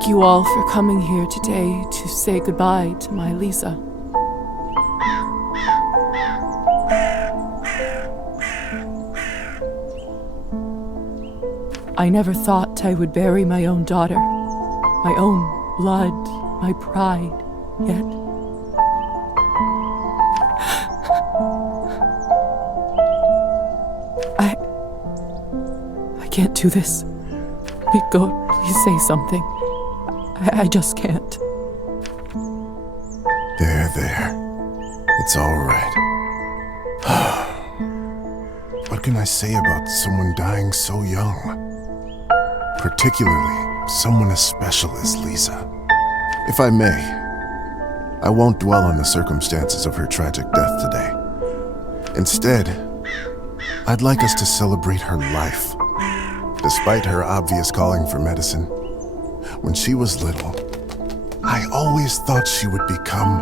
Thank you all for coming here today to say goodbye to my Liza. I never thought I would bury my own daughter, my own blood, my pride, yet I can't do this. Go, please say something. I just can't. There. It's all right. What can I say about someone dying so young? Particularly someone as special as Liza. If I may, I won't dwell on the circumstances of her tragic death today. Instead, I'd like us to celebrate her life. Despite her obvious calling for medicine, when she was little, I always thought she would become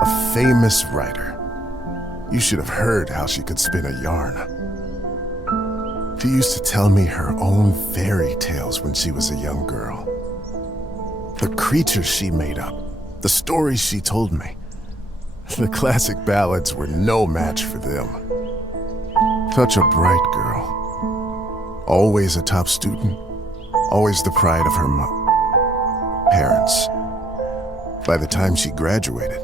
a famous writer. You should have heard how she could spin a yarn. She used to tell me her own fairy tales when she was a young girl. The creatures she made up, the stories she told me. The classic ballads were no match for them. Such a bright girl. Always a top student. Always the pride of her parents. By the time she graduated,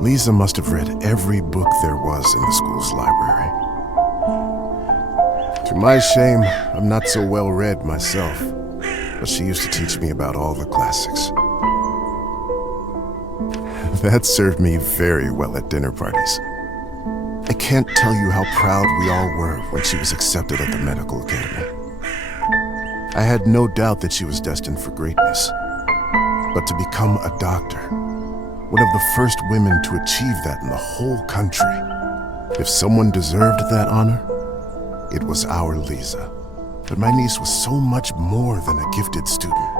Liza must have read every book there was in the school's library. To my shame, I'm not so well read myself, but she used to teach me about all the classics. That served me very well at dinner parties. I can't tell you how proud we all were when she was accepted at the medical academy. I had no doubt that she was destined for greatness, but to become a doctor, one of the first women to achieve that in the whole country. If someone deserved that honor, it was our Liza. But my niece was so much more than a gifted student.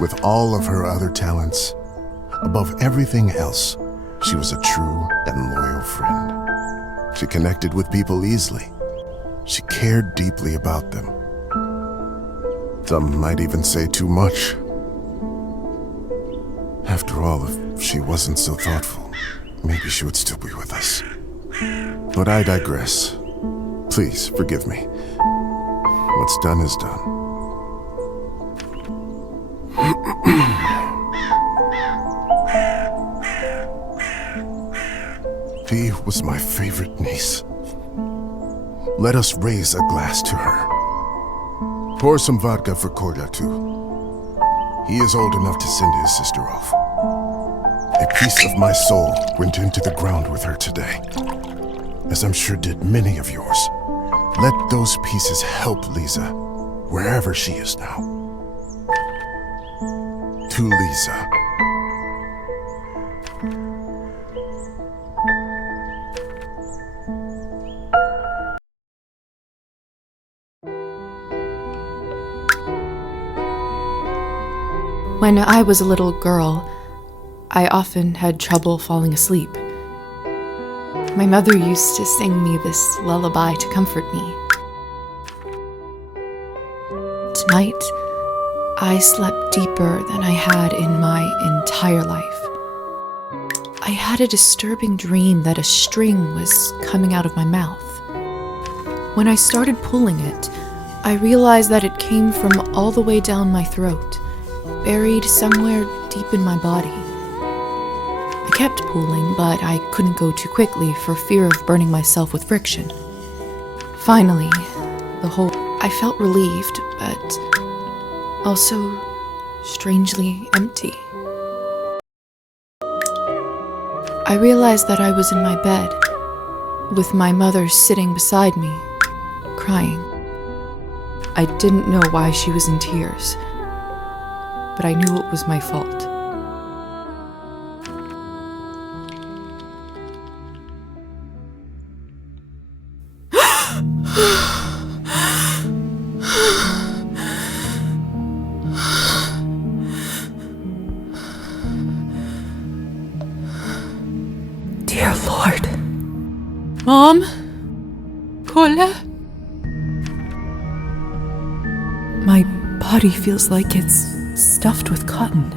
With all of her other talents, above everything else, she was a true and loyal friend. She connected with people easily. She cared deeply about them. Some might even say too much. After all, if she wasn't so thoughtful, maybe she would still be with us. But I digress. Please, forgive me. What's done is done. She was my favorite niece. Let us raise a glass to her. Pour some vodka for Kolya, too. He is old enough to send his sister off. A piece of my soul went into the ground with her today, as I'm sure did many of yours. Let those pieces help Liza, wherever she is now. To Liza. When I was a little girl, I often had trouble falling asleep. My mother used to sing me this lullaby to comfort me. Tonight, I slept deeper than I had in my entire life. I had a disturbing dream that a string was coming out of my mouth. When I started pulling it, I realized that it came from all the way down my throat, buried somewhere deep in my body. I kept pulling, but I couldn't go too quickly for fear of burning myself with friction. Finally, I felt relieved, but also strangely empty. I realized that I was in my bed, with my mother sitting beside me, crying. I didn't know why she was in tears, but I knew it was my fault. Mom? Cola? My body feels like it's stuffed with cotton.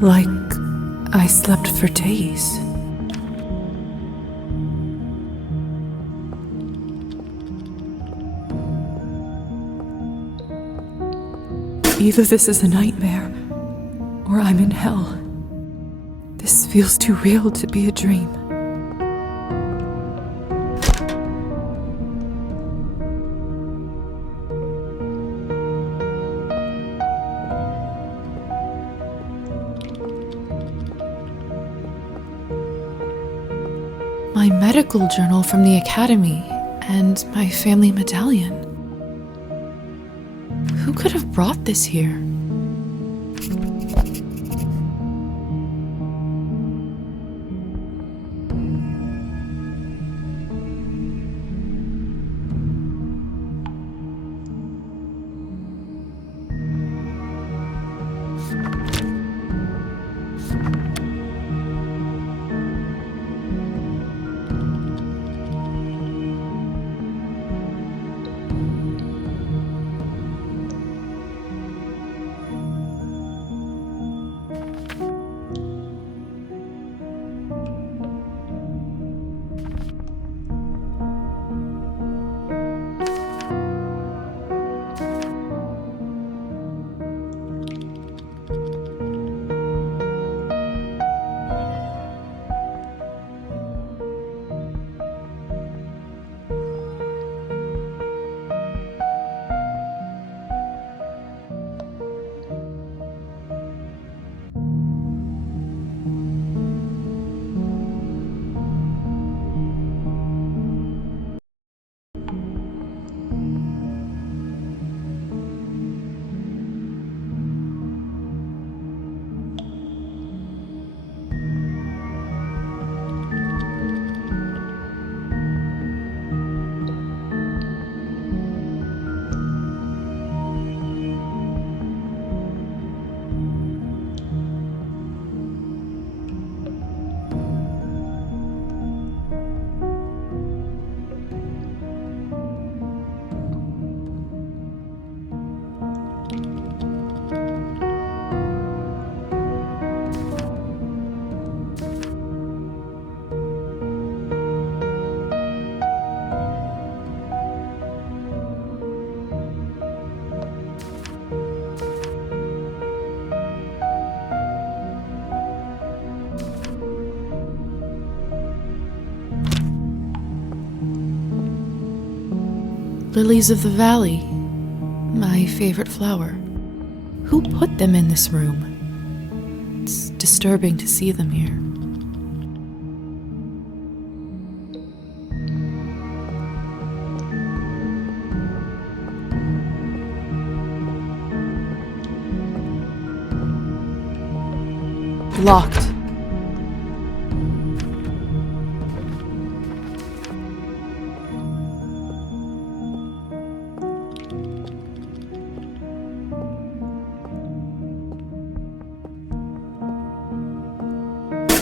Like I slept for days. Either this is a nightmare, or I'm in hell. This feels too real to be a dream. My medical journal from the academy and my family medallion. Who could have brought this here? Lilies of the valley, my favorite flower. Who put them in this room? It's disturbing to see them here. Locked.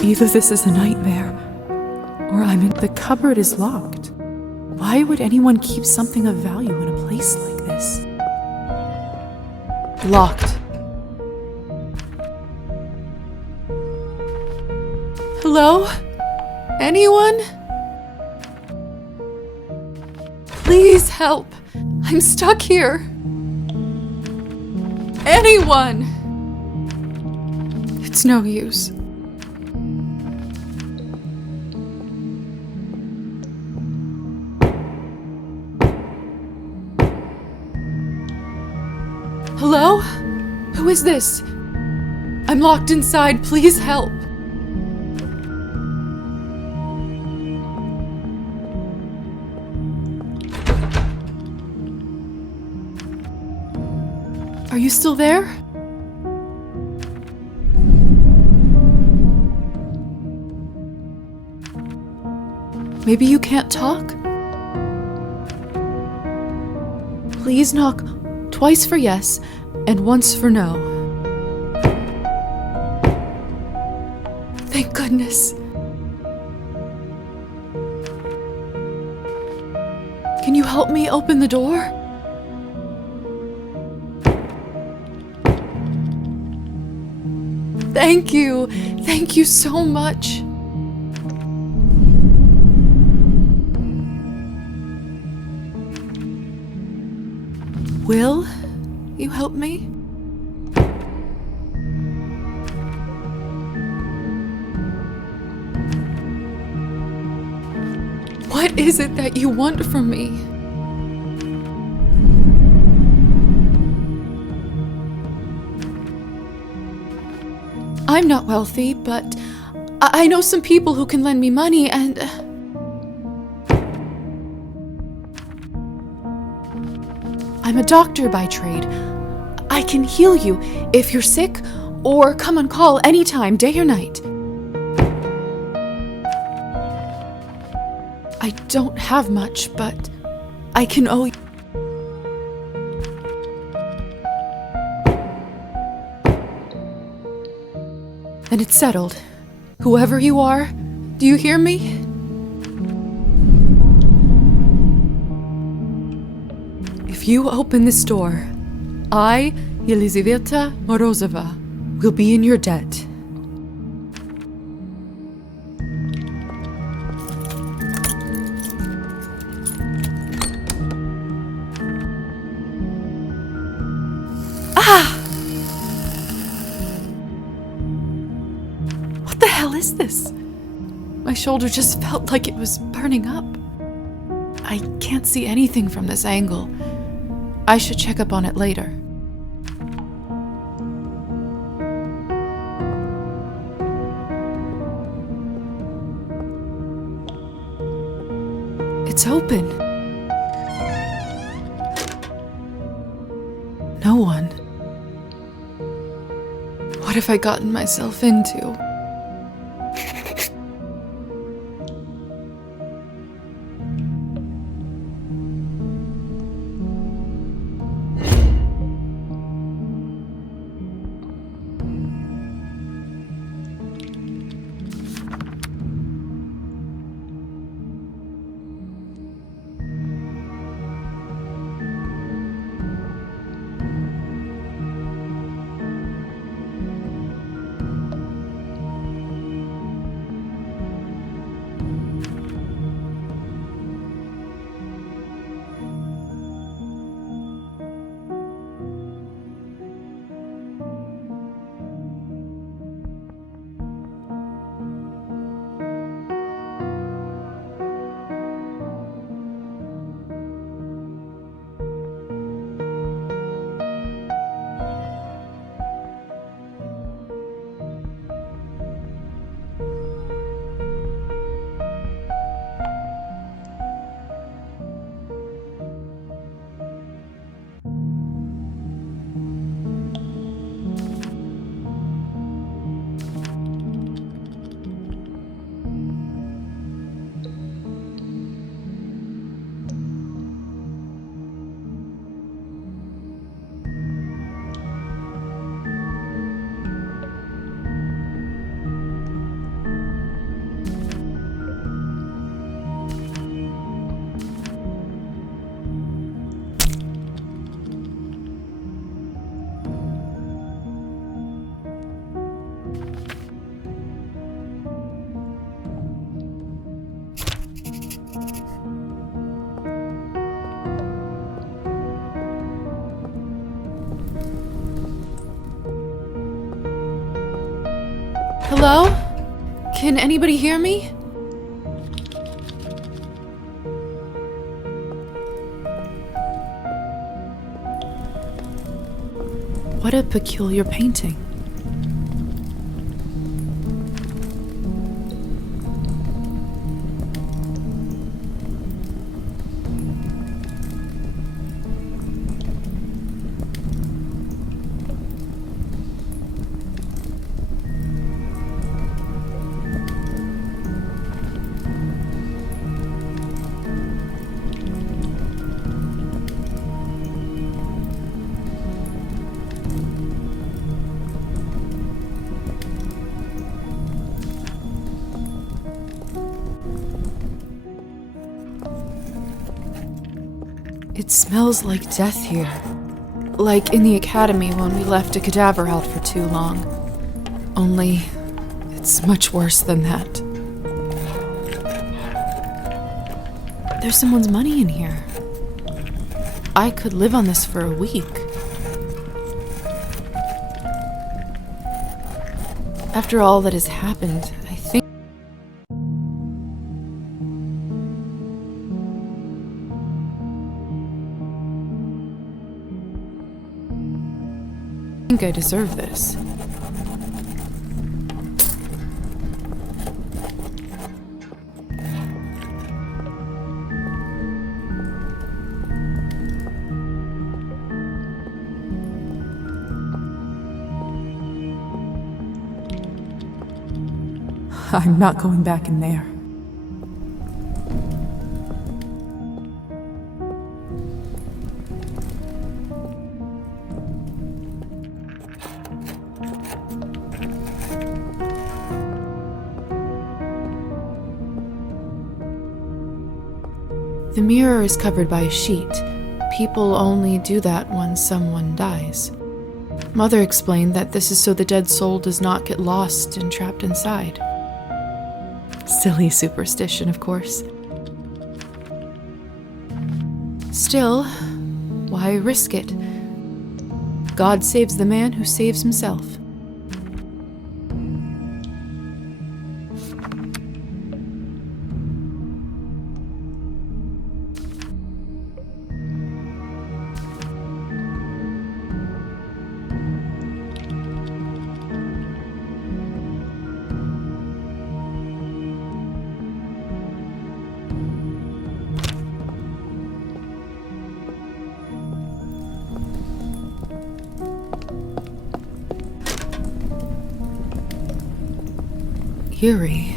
Either this is a nightmare, or I'm in... The cupboard is locked. Why would anyone keep something of value in a place like this? Locked. Hello? Anyone? Please help. I'm stuck here. Anyone! It's no use. Hello? Who is this? I'm locked inside. Please help. Are you still there? Maybe you can't talk? Please knock twice for yes and once for no. Thank goodness. help me open the door? Thank you. Thank you so much. Will you help me? What is it that you want from me? I'm not wealthy, but I know some people who can lend me money, and I'm a doctor by trade. I can heal you if you're sick, or come on call anytime, day or night. I don't have much, but I can owe you. Then it's settled. Whoever you are, do you hear me? If you open this door, I, Yelizaveta Morozova, will be in your debt. What the hell is this? My shoulder just felt like it was burning up. I can't see anything from this angle. I should check up on it later. It's open. No one. What have I gotten myself into? Hello? Can anybody hear me? What a peculiar painting. It smells like death here. Like in the academy when we left a cadaver out for too long. Only, it's much worse than that. There's someone's money in here. I could live on this for a week. After all that has happened, I think I deserve this. I'm not going back in there. The mirror is covered by a sheet. People only do that when someone dies. Mother explained that this is so the dead soul does not get lost and trapped inside. Silly superstition, of course. Still, why risk it? God saves the man who saves himself. Eerie.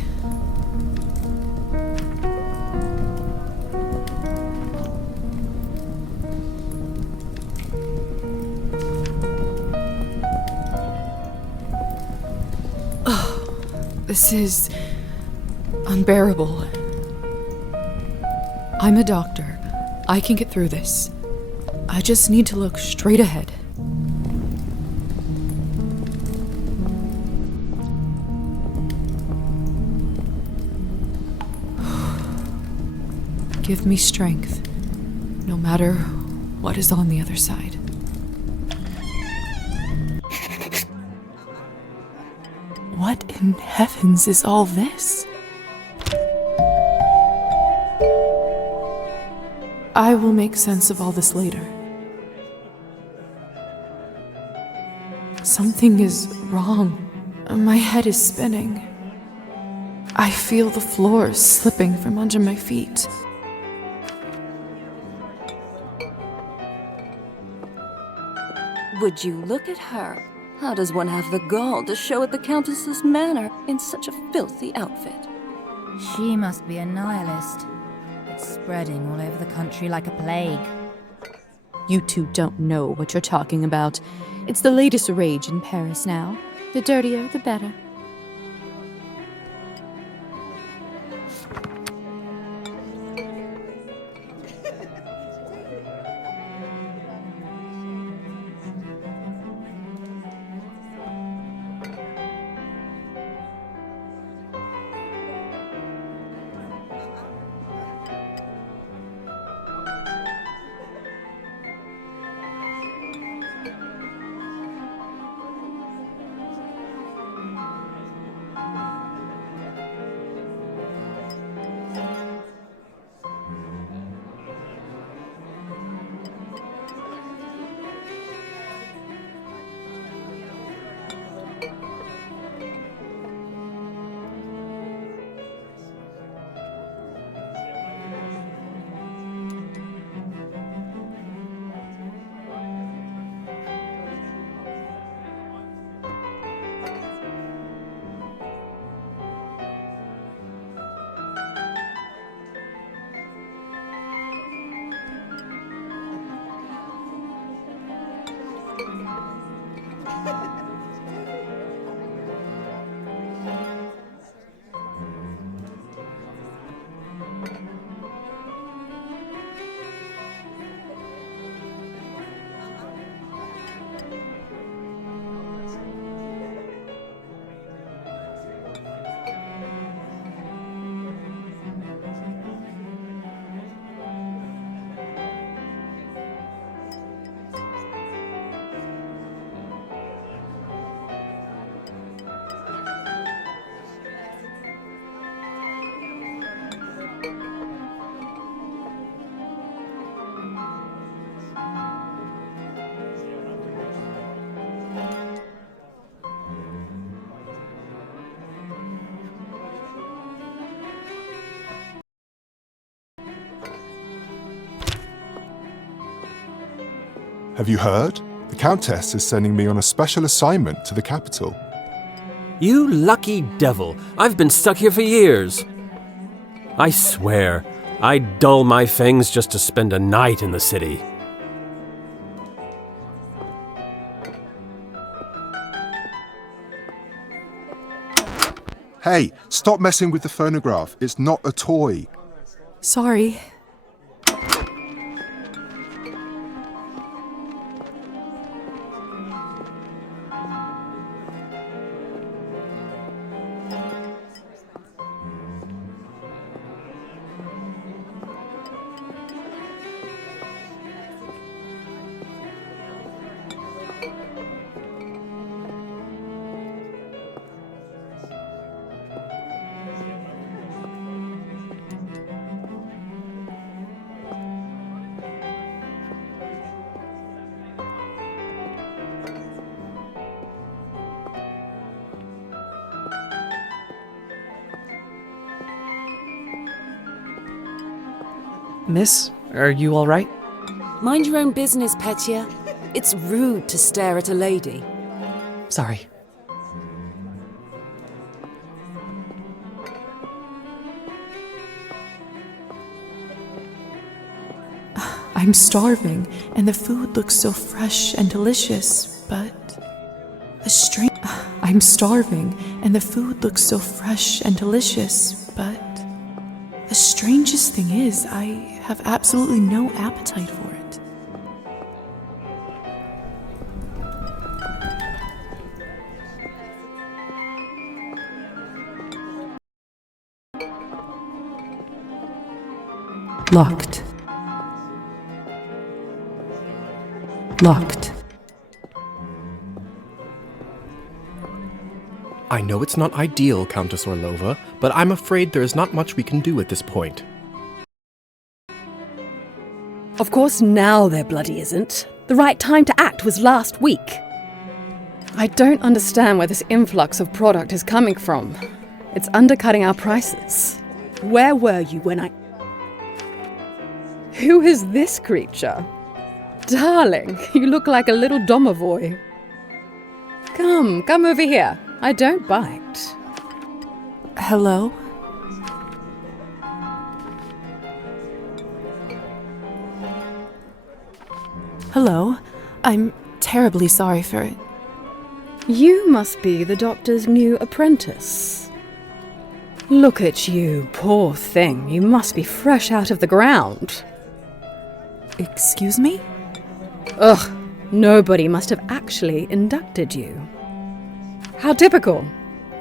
Oh, this is unbearable. I'm a doctor. I can get through this. I just need to look straight ahead. Give me strength, no matter what is on the other side. What in heavens is all this? I will make sense of all this later. Something is wrong. My head is spinning. I feel the floor slipping from under my feet. Would you look at her? How does one have the gall to show at the Countess's manor in such a filthy outfit? She must be a nihilist. It's spreading all over the country like a plague. You two don't know what you're talking about. It's the latest rage in Paris now. The dirtier, the better. Have you heard? The Countess is sending me on a special assignment to the capital. You lucky devil. I've been stuck here for years. I swear, I'd dull my fangs just to spend a night in the city. Hey, stop messing with the phonograph. It's not a toy. Sorry. Miss, are you all right? Mind your own business, Petya. It's rude to stare at a lady. Sorry. I'm starving, and the food looks so fresh and delicious, but I'm starving, and the food looks so fresh and delicious, but the strangest thing is, I have absolutely no appetite for it. Locked. Locked. I know it's not ideal, Countess Orlova, but I'm afraid there is not much we can do at this point. Of course now there bloody isn't. The right time to act was last week. I don't understand where this influx of product is coming from. It's undercutting our prices. Where were you when I... Who is this creature? Darling, you look like a little domovoi. Come over here. I don't bite. Hello? Hello? I'm terribly sorry for it. You must be the doctor's new apprentice. Look at you, poor thing. You must be fresh out of the ground. Excuse me? Ugh, nobody must have actually inducted you. How typical.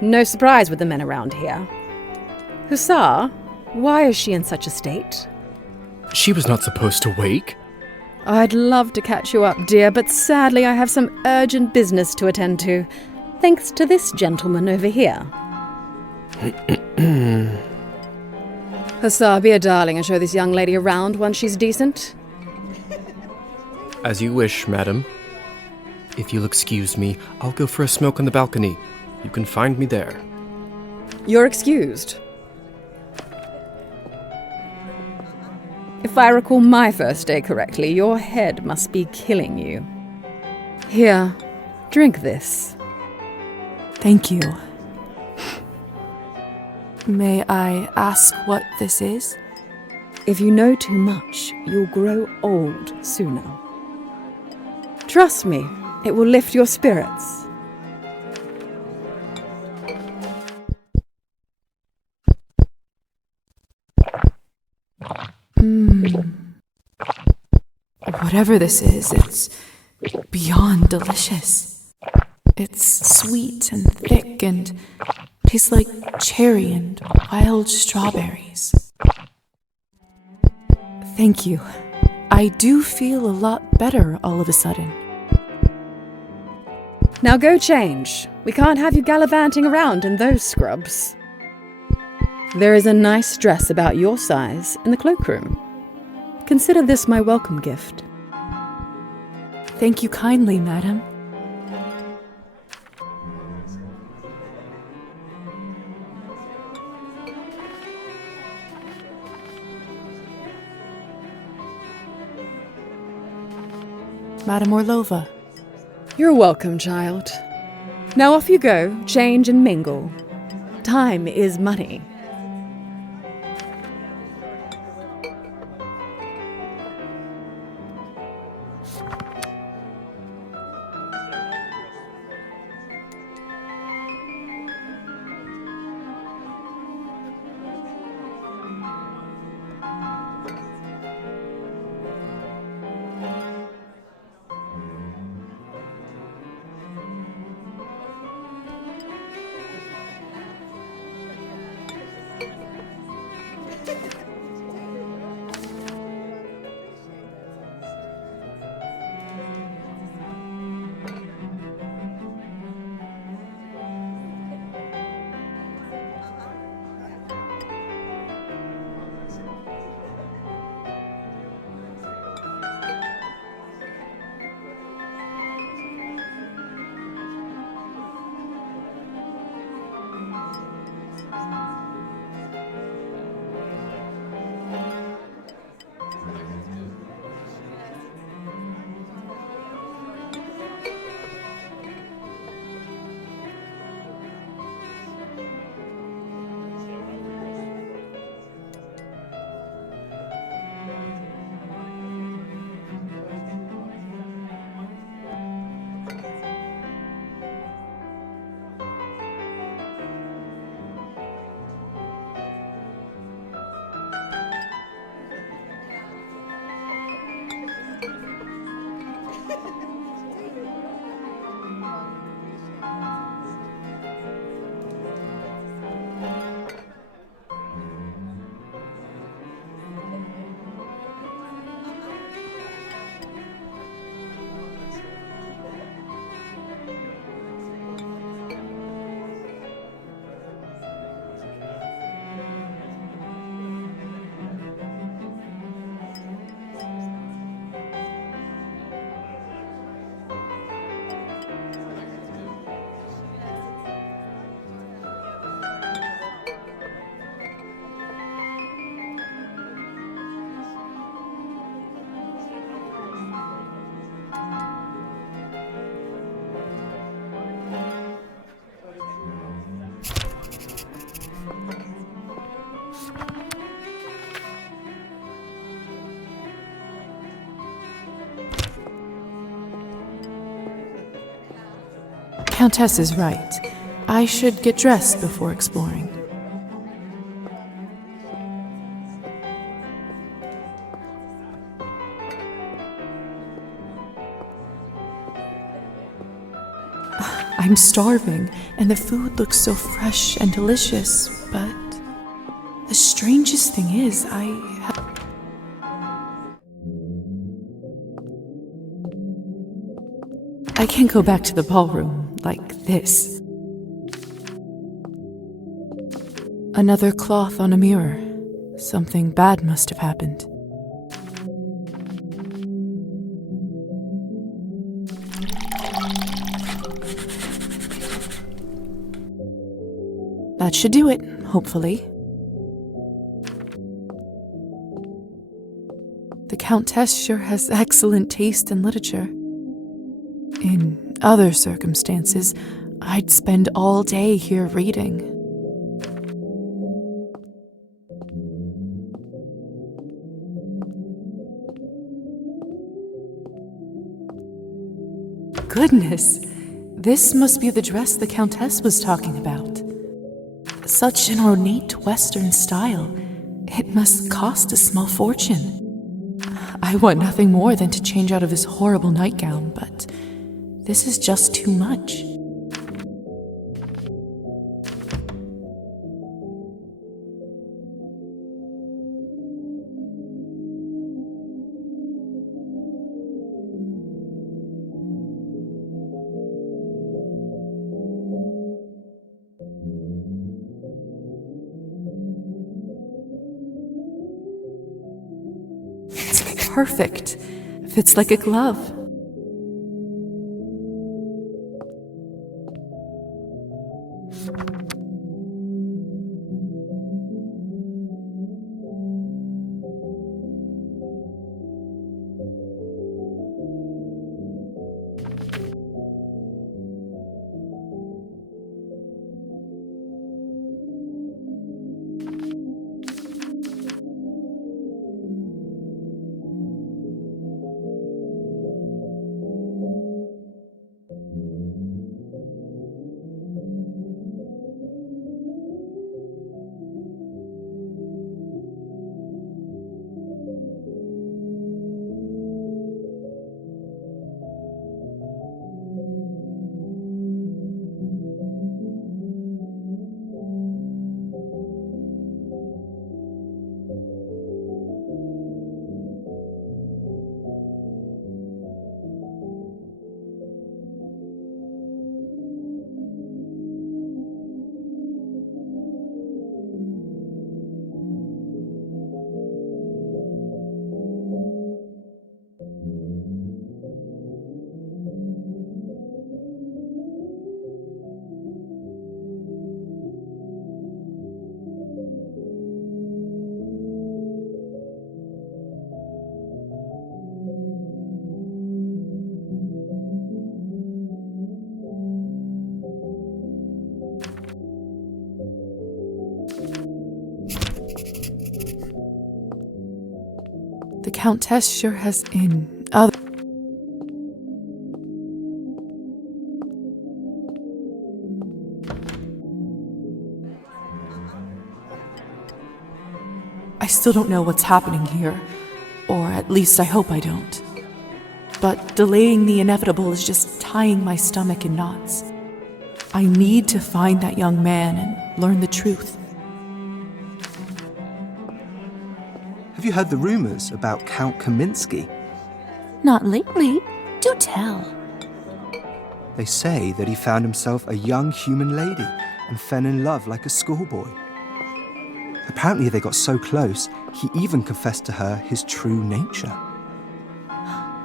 No surprise with the men around here. Hussar, why is she in such a state? She was not supposed to wake. I'd love to catch you up, dear, but sadly I have some urgent business to attend to, thanks to this gentleman over here. Hussar, be a darling and show this young lady around once she's decent. As you wish, madam. If you'll excuse me, I'll go for a smoke on the balcony. You can find me there. You're excused. If I recall my first day correctly, your head must be killing you. Here, drink this. Thank you. May I ask what this is? If you know too much, you'll grow old sooner. Trust me, it will lift your spirits. Whatever this is, it's beyond delicious. It's sweet and thick and tastes like cherry and wild strawberries. Thank you. I do feel a lot better all of a sudden. Now go change. We can't have you gallivanting around in those scrubs. There is a nice dress about your size in the cloakroom. Consider this my welcome gift. Thank you kindly, madam. Madam Orlova. You're welcome, child. Now off you go, change and mingle. Time is money. Countess is right. I should get dressed before exploring. I'm starving, and the food looks so fresh and delicious, but the strangest thing is, I can't go back to the ballroom like this. Another cloth on a mirror. Something bad must have happened. That should do it, hopefully. The Countess sure has excellent taste in literature. In other circumstances, I'd spend all day here reading. Goodness, this must be the dress the Countess was talking about. Such an ornate Western style. It must cost a small fortune. I want nothing more than to change out of this horrible nightgown, but this is just too much. perfect. Fits like a glove. The Countess sure has in other. I still don't know what's happening here, or at least I hope I don't. But delaying the inevitable is just tying my stomach in knots. I need to find that young man and learn the truth. Have you heard the rumors about Count Kaminsky? Not lately. Do tell. They say that he found himself a young human lady and fell in love like a schoolboy. Apparently they got so close, he even confessed to her his true nature.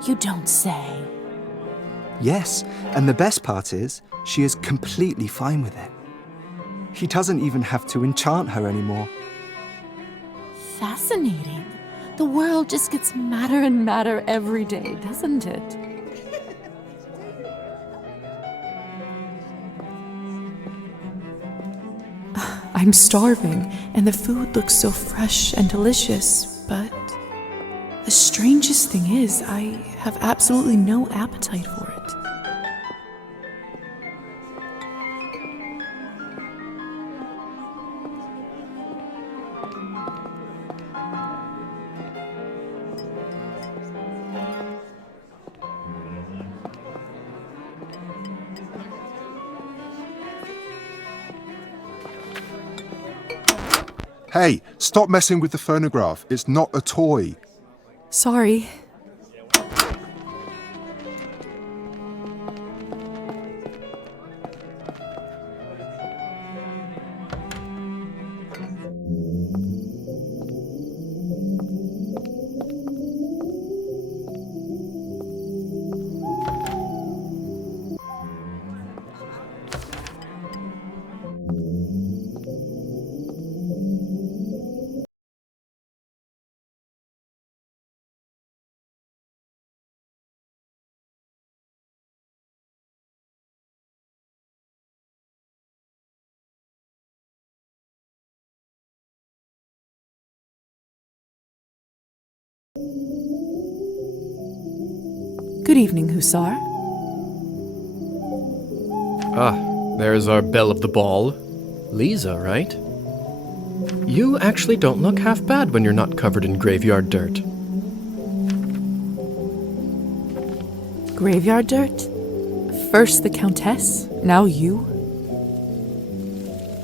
You don't say. Yes, and the best part is, she is completely fine with it. He doesn't even have to enchant her anymore. Fascinating. The world just gets madder and madder every day, doesn't it? I'm starving, and the food looks so fresh and delicious, but the strangest thing is, I have absolutely no appetite for it. Hey, stop messing with the phonograph. It's not a toy. Sorry. Good evening, Hussar. Ah, there's our belle of the ball. Liza, right? You actually don't look half bad when you're not covered in graveyard dirt. Graveyard dirt? First the Countess, now you?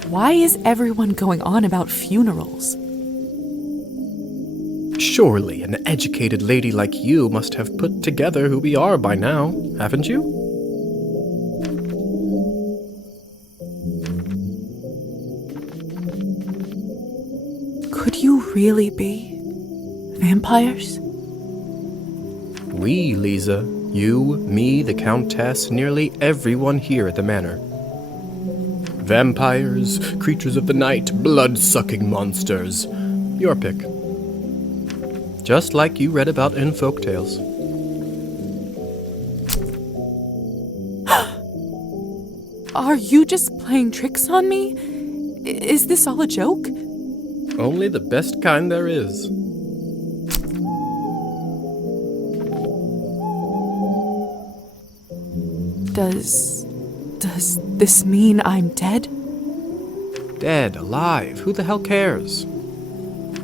Why is everyone going on about funerals? Surely an educated lady like you must have put together who we are by now, haven't you? Could you really be vampires? We, Liza. You, me, the Countess, nearly everyone here at the manor. Vampires, creatures of the night, blood-sucking monsters. Your pick. Just like you read about in folktales. Are you just playing tricks on me? Is this all a joke? Only the best kind there is. Does this mean I'm dead? Dead, alive, who the hell cares?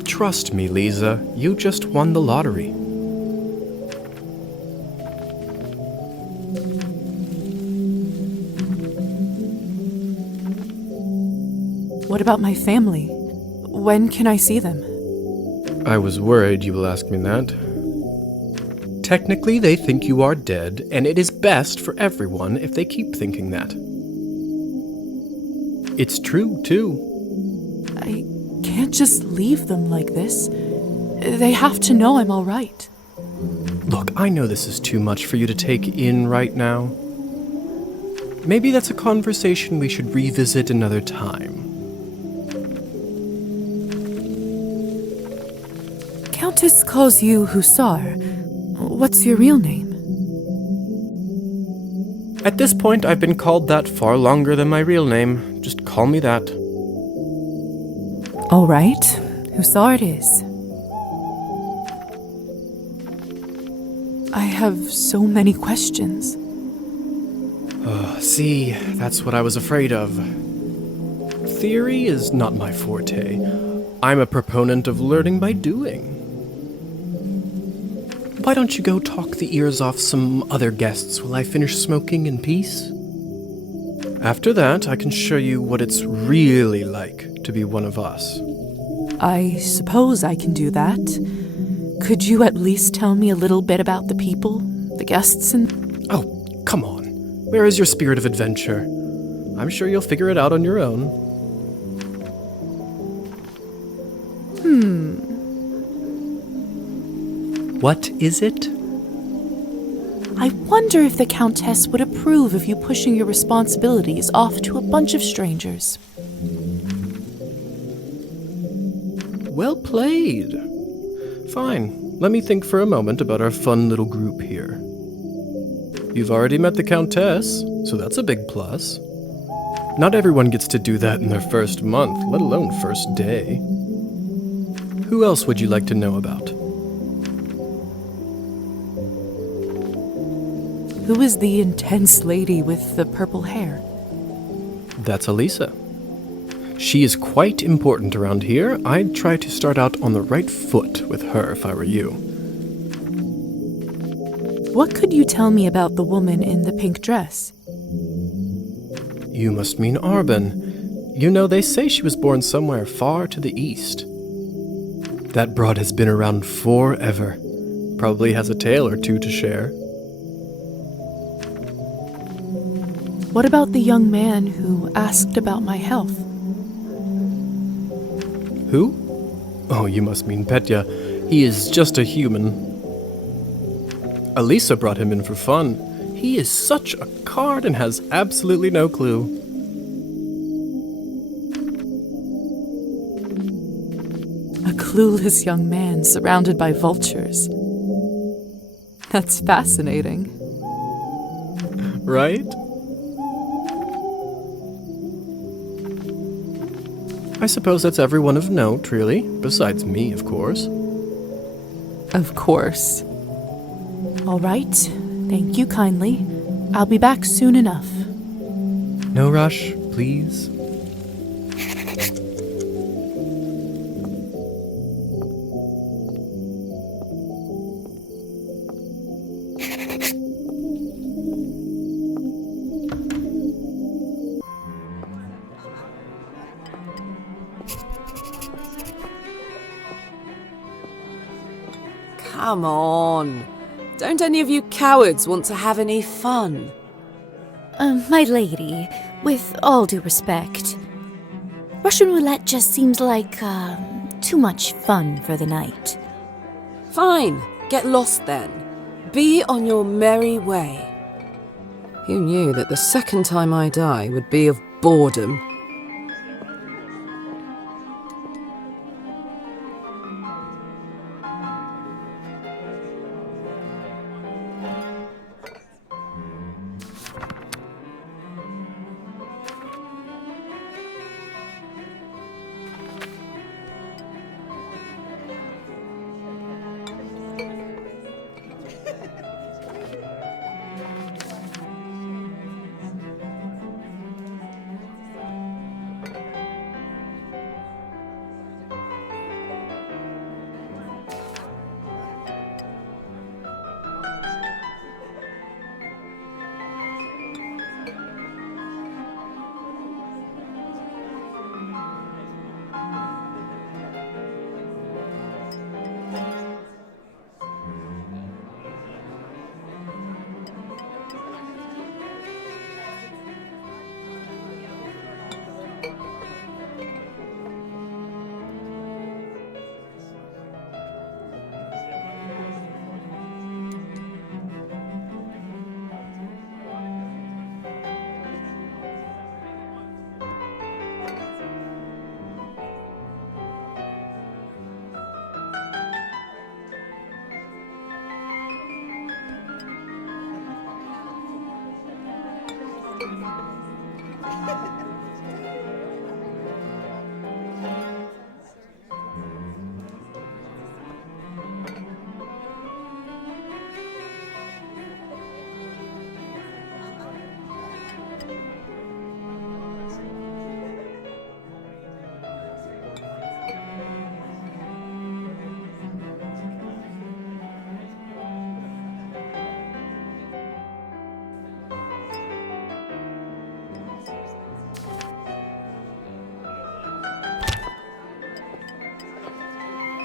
Trust me, Liza, you just won the lottery. What about my family? When can I see them? I was worried you will ask me that. Technically, they think you are dead, and it is best for everyone if they keep thinking that. It's true, too. I can't just leave them like this. They have to know I'm all right. Look, I know this is too much for you to take in right now. Maybe that's a conversation we should revisit another time. Countess calls you Hussar. What's your real name? At this point, I've been called that far longer than my real name. Just call me that. All right, Hussar it is. I have so many questions. See, that's what I was afraid of. Theory is not my forte. I'm a proponent of learning by doing. Why don't you go talk the ears off some other guests while I finish smoking in peace? After that, I can show you what it's really like to be one of us. I suppose I can do that. Could you at least tell me a little bit about the people, the guests, and... Oh, come on. Where is your spirit of adventure? I'm sure you'll figure it out on your own. What is it? I wonder if the Countess would approve of you pushing your responsibilities off to a bunch of strangers. Well played. Fine, let me think for a moment about our fun little group here. You've already met the Countess, so that's a big plus. Not everyone gets to do that in their first month, let alone first day. Who else would you like to know about? Who is the intense lady with the purple hair? That's Elisa. She is quite important around here. I'd try to start out on the right foot with her if I were you. What could you tell me about the woman in the pink dress? You must mean Arben. You know, they say she was born somewhere far to the east. That broad has been around forever. Probably has a tale or two to share. What about the young man who asked about my health? Who? Oh, you must mean Petya. He is just a human. Elisa brought him in for fun. He is such a card and has absolutely no clue. A clueless young man surrounded by vultures. That's fascinating. Right? I suppose that's everyone of note, really. Besides me, of course. Of course. All right. Thank you kindly. I'll be back soon enough. No rush, please. Come on. Don't any of you cowards want to have any fun? My lady, with all due respect, Russian roulette just seems like, too much fun for the night. Fine. Get lost then. Be on your merry way. Who knew that the second time I die would be of boredom?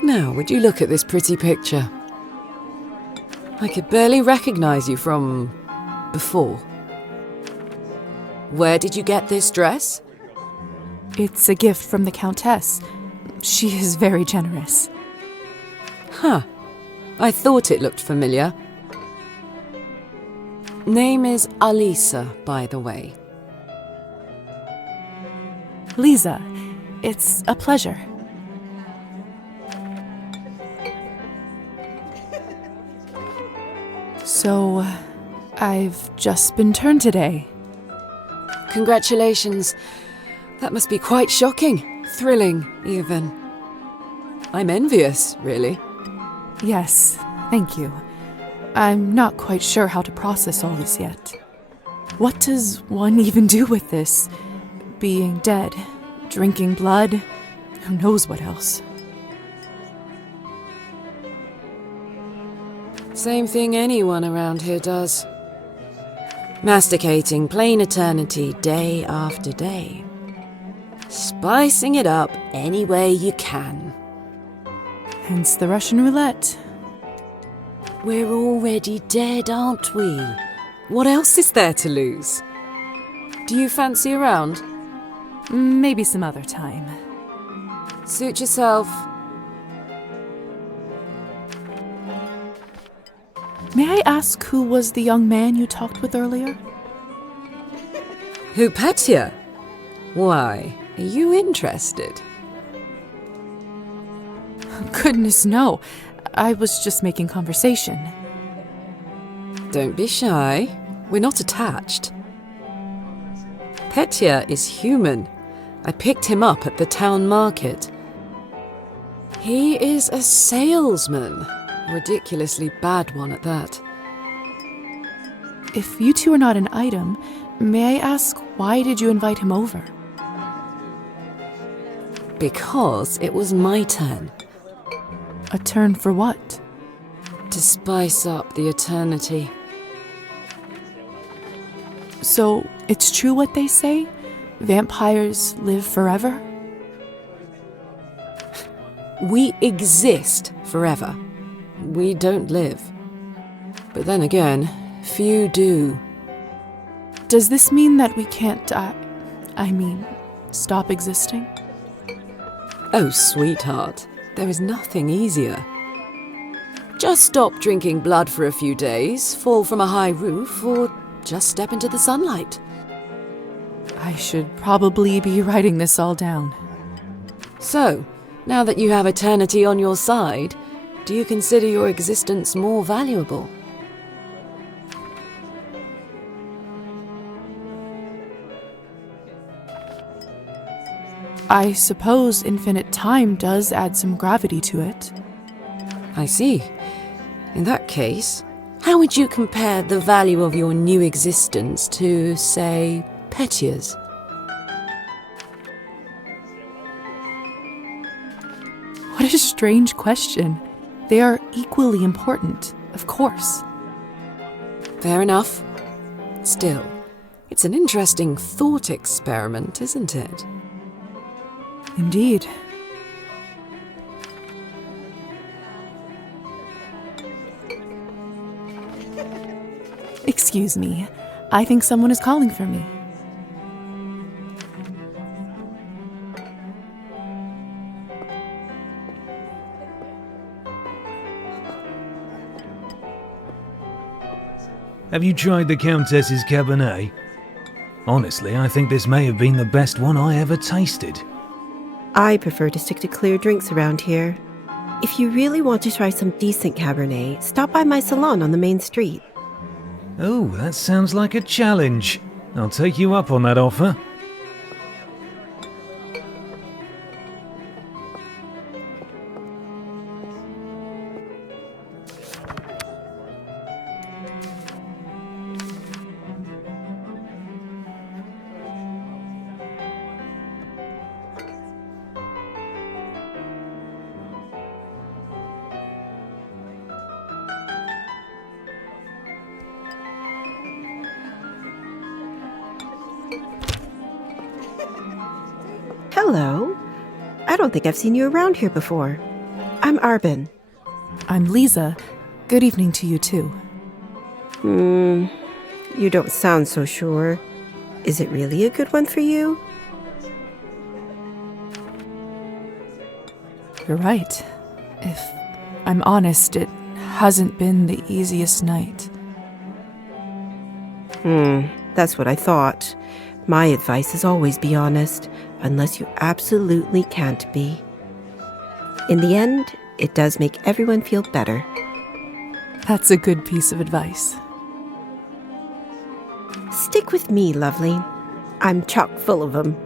Now, would you look at this pretty picture? I could barely recognize you from before. Where did you get this dress? It's a gift from the Countess. She is very generous. Huh. I thought it looked familiar. Name is Liza, by the way. Liza, it's a pleasure. So, I've just been turned today. Congratulations. That must be quite shocking. Thrilling, even. I'm envious, really. Yes, thank you. I'm not quite sure how to process all this yet. What does one even do with this? Being dead, drinking blood, who knows what else? Same thing anyone around here does. Masticating plain eternity day after day. Spicing it up any way you can. Hence the Russian roulette. We're already dead, aren't we? What else is there to lose? Do you fancy a round? Maybe some other time. Suit yourself. May I ask who was the young man you talked with earlier? Who, Petya? Why, are you interested? Goodness, no. I was just making conversation. Don't be shy. We're not attached. Petya is human. I picked him up at the town market. He is a salesman. Ridiculously bad one at that. If you two are not an item, may I ask why did you invite him over? Because it was my turn. A turn for what? To spice up the eternity. So, it's true what they say? Vampires live forever? We exist forever. We don't live. But then again, few do. Does this mean that we can't stop existing? Oh, sweetheart, there is nothing easier. Just stop drinking blood for a few days, fall from a high roof, or just step into the sunlight. I should probably be writing this all down. So, now that you have eternity on your side, do you consider your existence more valuable? I suppose infinite time does add some gravity to it. I see. In that case, how would you compare the value of your new existence to, say, Petya's? What a strange question. They are equally important, of course. Fair enough. Still, it's an interesting thought experiment, isn't it? Indeed. Excuse me. I think someone is calling for me. Have you tried the Countess's Cabernet? Honestly, I think this may have been the best one I ever tasted. I prefer to stick to clear drinks around here. If you really want to try some decent Cabernet, stop by my salon on the main street. Oh, that sounds like a challenge. I'll take you up on that offer. Hello. I don't think I've seen you around here before. I'm Arbin. I'm Liza. Good evening to you, too. You don't sound so sure. Is it really a good one for you? You're right. If I'm honest, it hasn't been the easiest night. That's what I thought. My advice is always be honest, unless you absolutely can't be. In the end, it does make everyone feel better. That's a good piece of advice. Stick with me, lovely. I'm chock full of them.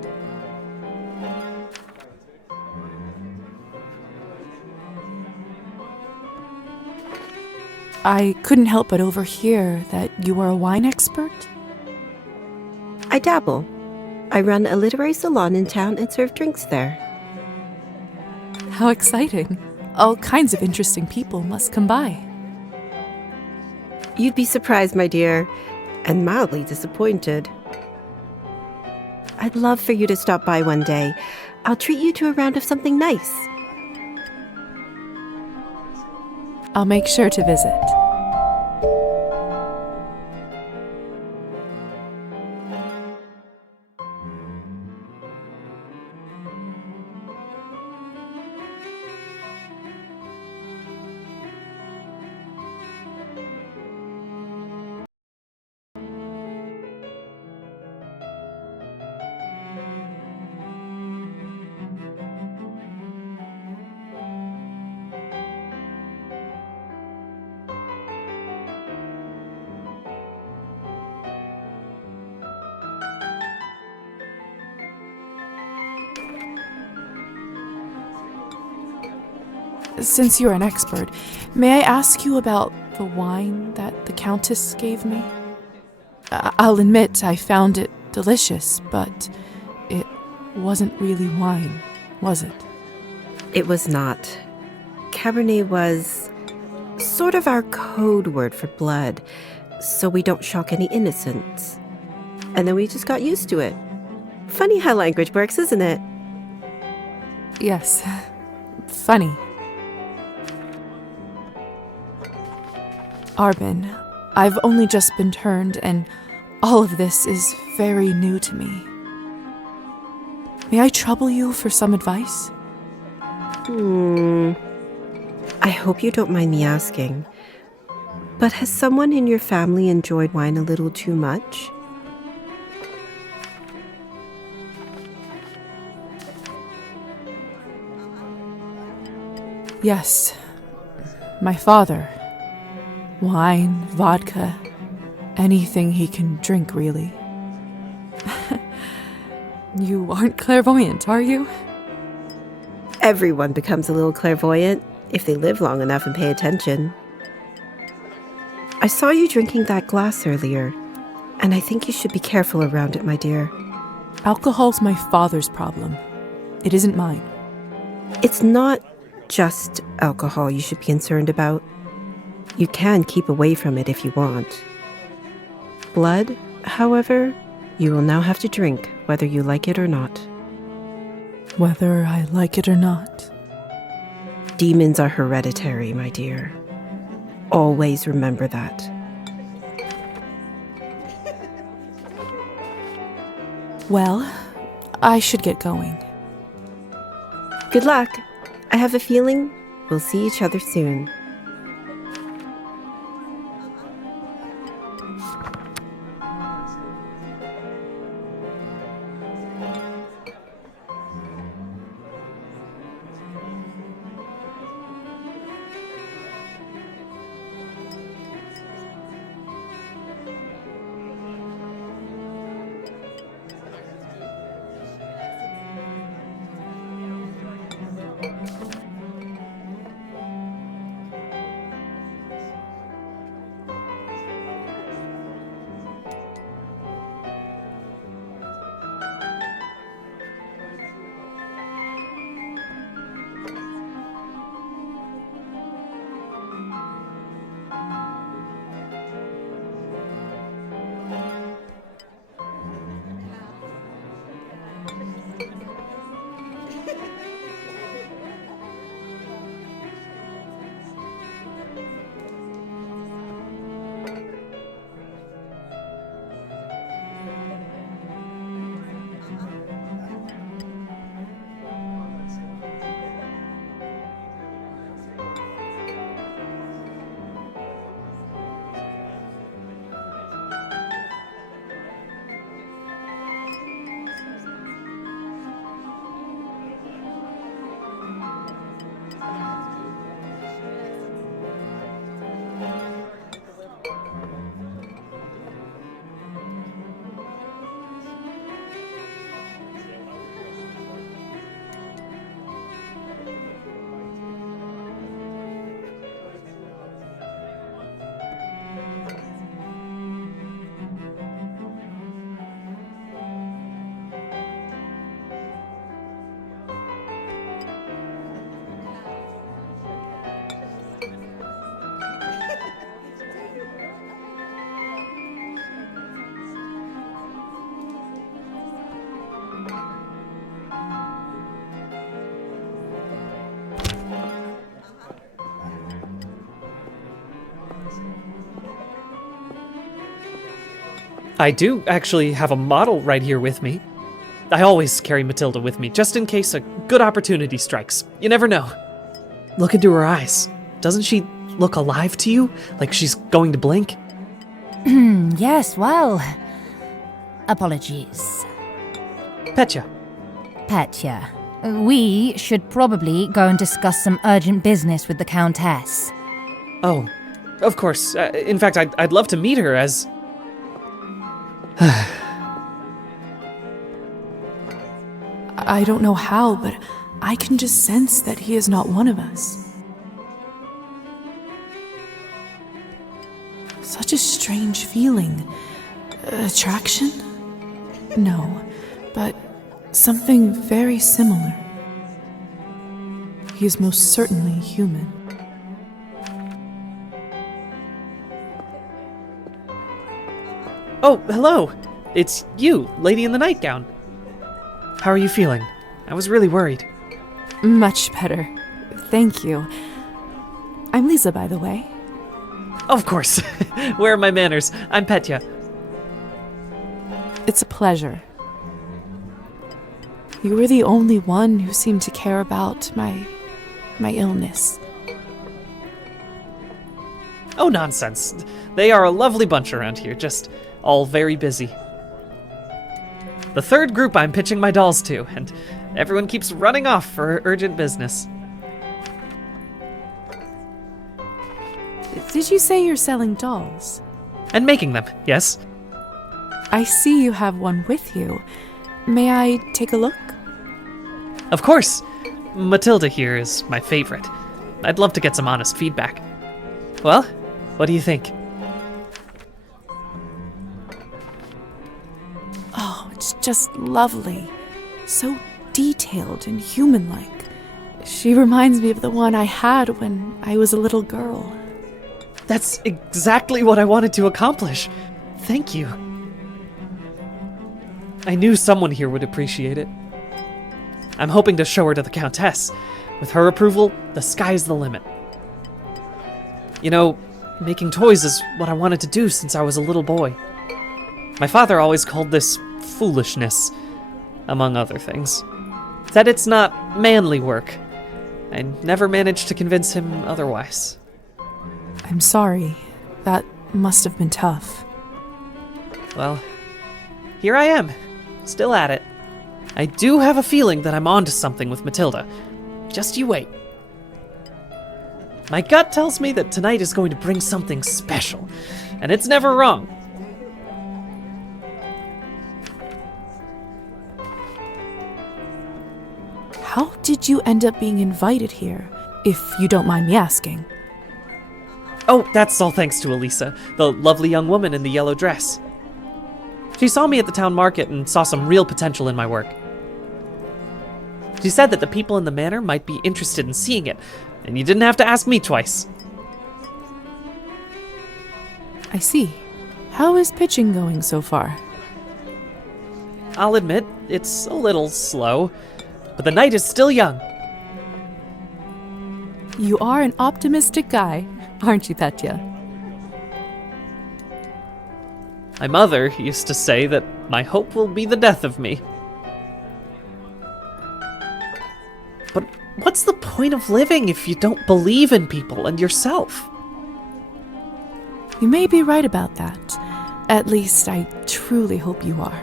I couldn't help but overhear that you are a wine expert? I dabble. I run a literary salon in town and serve drinks there. How exciting. All kinds of interesting people must come by. You'd be surprised, my dear, and mildly disappointed. I'd love for you to stop by one day. I'll treat you to a round of something nice. I'll make sure to visit. Since you're an expert, may I ask you about the wine that the Countess gave me? I'll admit I found it delicious, but it wasn't really wine, was it? It was not. Cabernet was sort of our code word for blood, so we don't shock any innocents. And then we just got used to it. Funny how language works, isn't it? Yes. Funny. Arbin, I've only just been turned, and all of this is very new to me. May I trouble you for some advice? I I hope you don't mind me asking, but has someone in your family enjoyed wine a little too much? Yes, my father. Wine, vodka, anything he can drink, really. You aren't clairvoyant, are you? Everyone becomes a little clairvoyant if they live long enough and pay attention. I saw you drinking that glass earlier, and I think you should be careful around it, my dear. Alcohol's my father's problem. It isn't mine. It's not just alcohol you should be concerned about. You can keep away from it if you want. Blood, however, you will now have to drink, whether you like it or not. Whether I like it or not. Demons are hereditary, my dear. Always remember that. Well, I should get going. Good luck. I have a feeling we'll see each other soon. I do actually have a model right here with me. I always carry Matilda with me, just in case a good opportunity strikes. You never know. Look into her eyes. Doesn't she look alive to you? Like she's going to blink? Yes, well... Apologies. Petya. Petya. We should probably go and discuss some urgent business with the Countess. Oh, of course. In fact, I'd love to meet her as... I don't know how, but I can just sense that he is not one of us. Such a strange feeling. Attraction? No, but something very similar. He is most certainly human. Oh, hello! It's you, lady in the nightgown. How are you feeling? I was really worried. Much better. Thank you. I'm Liza, by the way. Of course. Where are my manners? I'm Petya. It's a pleasure. You were the only one who seemed to care about my illness. Oh, nonsense. They are a lovely bunch around here, just all very busy. The third group I'm pitching my dolls to, and everyone keeps running off for urgent business. Did you say you're selling dolls? And making them, yes. I see you have one with you. May I take a look? Of course. Matilda here is my favorite. I'd love to get some honest feedback. Well, what do you think? Oh, it's just lovely. So detailed and human-like. She reminds me of the one I had when I was a little girl. That's exactly what I wanted to accomplish. Thank you. I knew someone here would appreciate it. I'm hoping to show her to the Countess. With her approval, the sky's the limit. You know, making toys is what I wanted to do since I was a little boy. My father always called this foolishness, among other things. Said it's not manly work. I never managed to convince him otherwise. I'm sorry. That must have been tough. Well, here I am, still at it. I do have a feeling that I'm onto something with Matilda. Just you wait. My gut tells me that tonight is going to bring something special, and it's never wrong. How did you end up being invited here, if you don't mind me asking? Oh, that's all thanks to Liza, the lovely young woman in the yellow dress. She saw me at the town market and saw some real potential in my work. She said that the people in the manor might be interested in seeing it, and you didn't have to ask me twice. I see. How is pitching going so far? I'll admit, it's a little slow, but the night is still young. You are an optimistic guy, aren't you, Petya? My mother used to say that my hope will be the death of me. But what's the point of living if you don't believe in people and yourself? You may be right about that. At least I truly hope you are.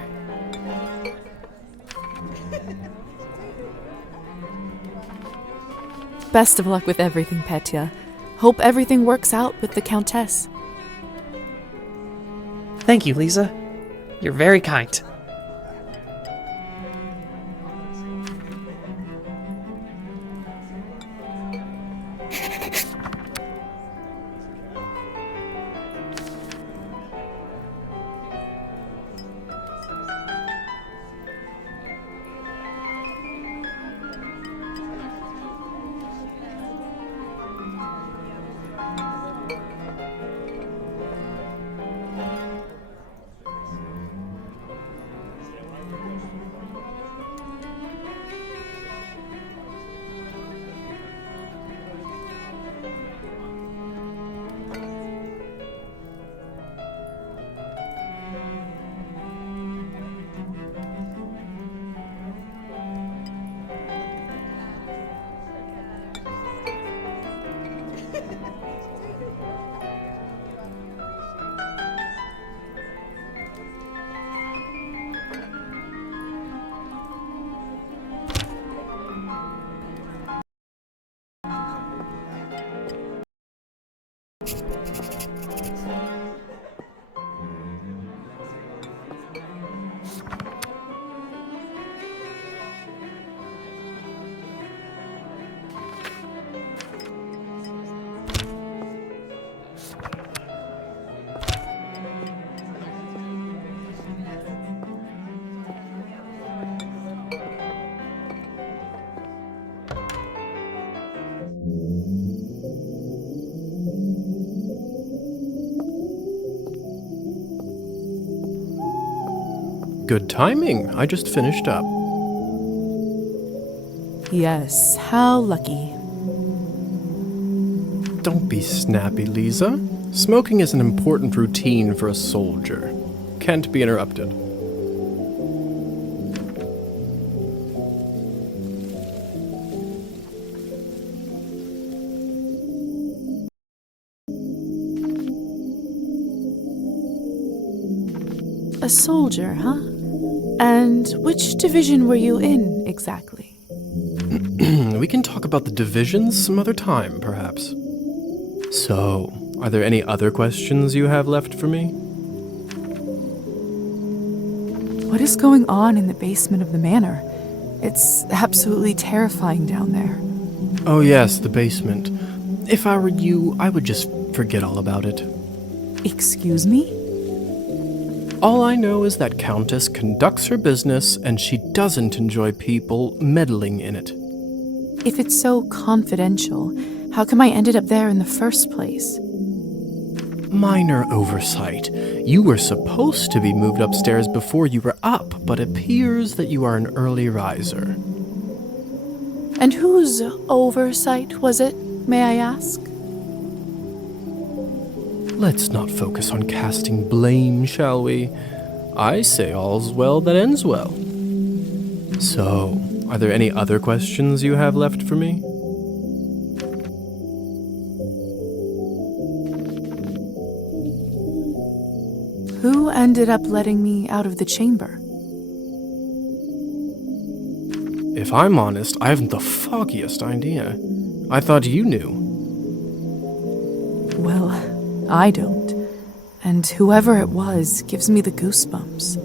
Best of luck with everything, Petya. Hope everything works out with the Countess. Thank you, Liza. You're very kind. Good timing. I just finished up. Yes, how lucky. Don't be snappy, Liza. Smoking is an important routine for a soldier. Can't be interrupted. A soldier, huh? And which division were you in, exactly? We can talk about the divisions some other time, perhaps. So, are there any other questions you have left for me? What is going on in the basement of the manor? It's absolutely terrifying down there. Oh yes, the basement. If I were you, I would just forget all about it. Excuse me? All I know is that Countess conducts her business and she doesn't enjoy people meddling in it. If it's so confidential, how come I ended up there in the first place? Minor oversight. You were supposed to be moved upstairs before you were up, but appears that you are an early riser. And whose oversight was it, may I ask? Let's not focus on casting blame, shall we? I say all's well that ends well. So, are there any other questions you have left for me? Who ended up letting me out of the chamber? If I'm honest, I haven't the foggiest idea. I thought you knew. Well, I don't. And whoever it was gives me the goosebumps.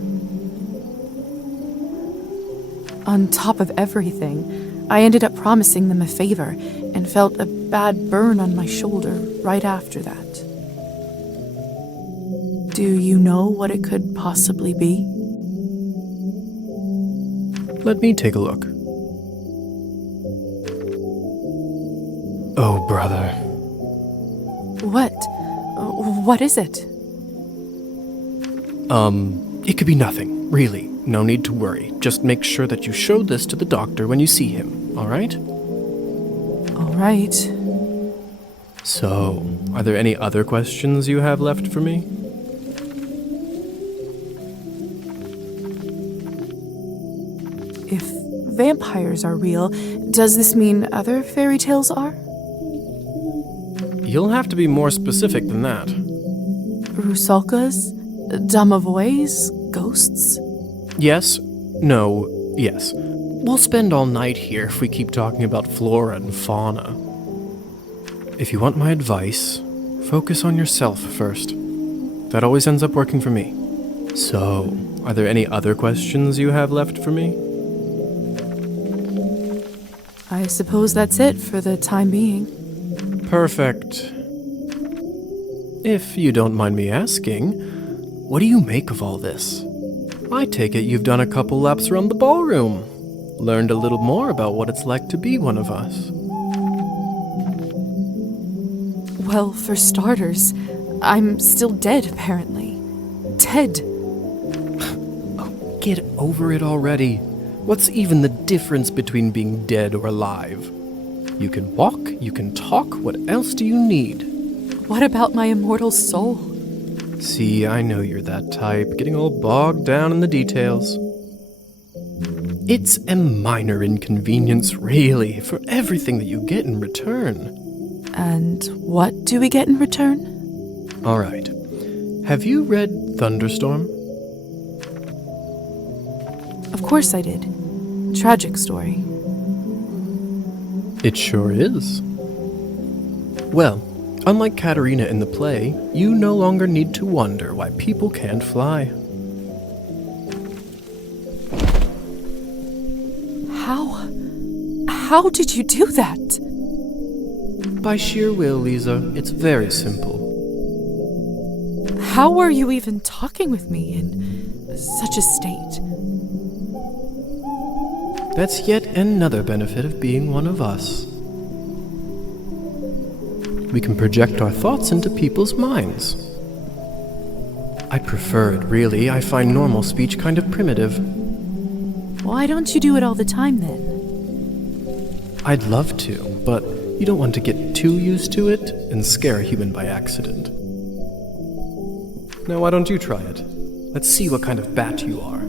On top of everything, I ended up promising them a favor and felt a bad burn on my shoulder right after that. Do you know what it could possibly be? Let me take a look. Oh, brother. What? What is it? It could be nothing, really. No need to worry. Just make sure that you show this to the doctor when you see him, alright? Alright. So, are there any other questions you have left for me? If vampires are real, does this mean other fairy tales are? You'll have to be more specific than that. Rusalkas? Domovoys? Ghosts? Yes, no, yes. We'll spend all night here if we keep talking about flora and fauna. If you want my advice, focus on yourself first. That always ends up working for me. So, are there any other questions you have left for me? I suppose that's it for the time being. Perfect. If you don't mind me asking, what do you make of all this? I take it you've done a couple laps around the ballroom. Learned a little more about what it's like to be one of us. Well, for starters, I'm still dead, apparently. Dead. Oh, get over it already. What's even the difference between being dead or alive? You can walk, you can talk, what else do you need? What about my immortal soul? See, I know you're that type, getting all bogged down in the details. It's a minor inconvenience, really, for everything that you get in return. And what do we get in return? Alright. Have you read Thunderstorm? Of course I did. Tragic story. It sure is. Well, unlike Katerina in the play, you no longer need to wonder why people can't fly. How did you do that? By sheer will, Liza. It's very simple. How were you even talking with me in such a state? That's yet another benefit of being one of us. We can project our thoughts into people's minds. I prefer it, really. I find normal speech kind of primitive. Why don't you do it all the time, then? I'd love to, but you don't want to get too used to it and scare a human by accident. Now, why don't you try it? Let's see what kind of bat you are.